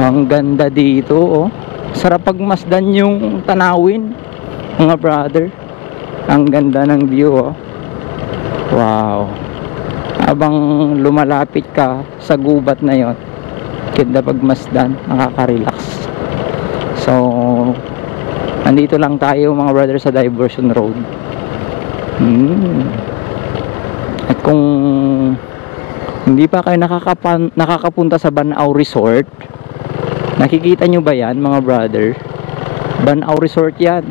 Ang ganda dito, oh. Sarap pagmasdan yung tanawin, mga brother. Ang ganda ng view, oh. Wow. Habang lumalapit ka sa gubat na yon, ganda pagmasdan, nakaka-relax. So, nandito lang tayo mga brother sa Diversion Road. At kung hindi pa kayo nakakapunta sa Banao Resort, nakikita nyo ba yan mga brother? Banao Resort yan.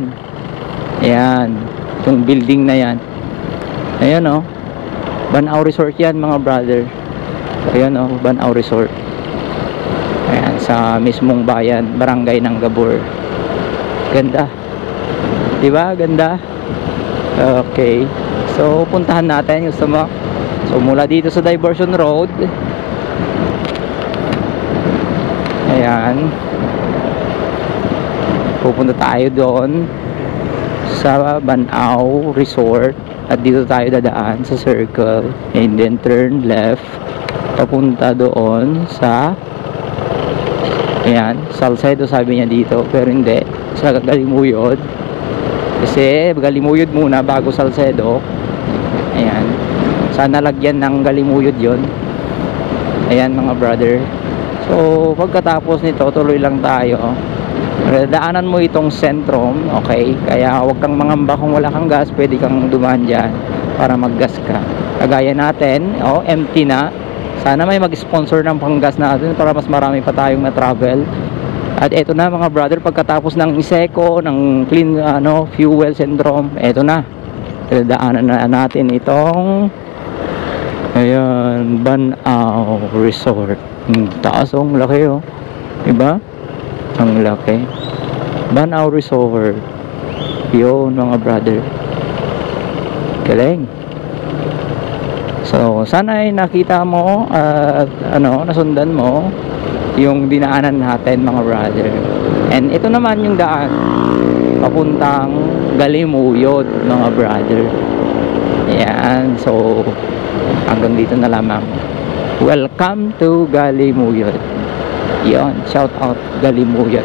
Ayan, itong building na yan. Ayan, oh. Banao Resort yan mga brother. Ayan, oh, Banao Resort. Ayan, sa mismong bayan, barangay ng Gabor. Ganda, diba? Ganda. Okay, so puntahan natin. Gusto mo? So mula dito sa Diversion Road, ayan, pupunta tayo doon sa Banao Resort. At dito tayo dadaan sa circle, and then turn left papunta doon sa, ayan, Salcedo sabi niya dito, pero hindi, sa Galimuyod. Kasi Galimuyod muna bago Salcedo. Ayan, sana lagyan ng Galimuyod yon. Ayan mga brother. So pagkatapos nito, tuloy lang tayo. Daanan mo itong Centrum, okay? Kaya huwag kang mangamba kung wala kang gas, pwede kang dumaan dyan para maggas ka. Kagaya natin, oh, empty na. Sana may mag-sponsor ng panggas natin para mas marami pa tayong na-travel. At eto na mga brother, pagkatapos ng Iseco, ng Clean Fuel Syndrome, eto na. Daanan na natin itong, ayan, Banao Resort. Taas, oh, ang laki, oh. Diba? Ang laki. Banao Resort. Yun mga brother. Galing. So sana ay nakita mo at nasundan mo yung dinaanan natin mga brother. And ito naman yung daan papuntang Galimuyod mga brother. Ayan. So hanggang dito na lamang. Welcome to Galimuyod. Yon, shout out Galimuyod.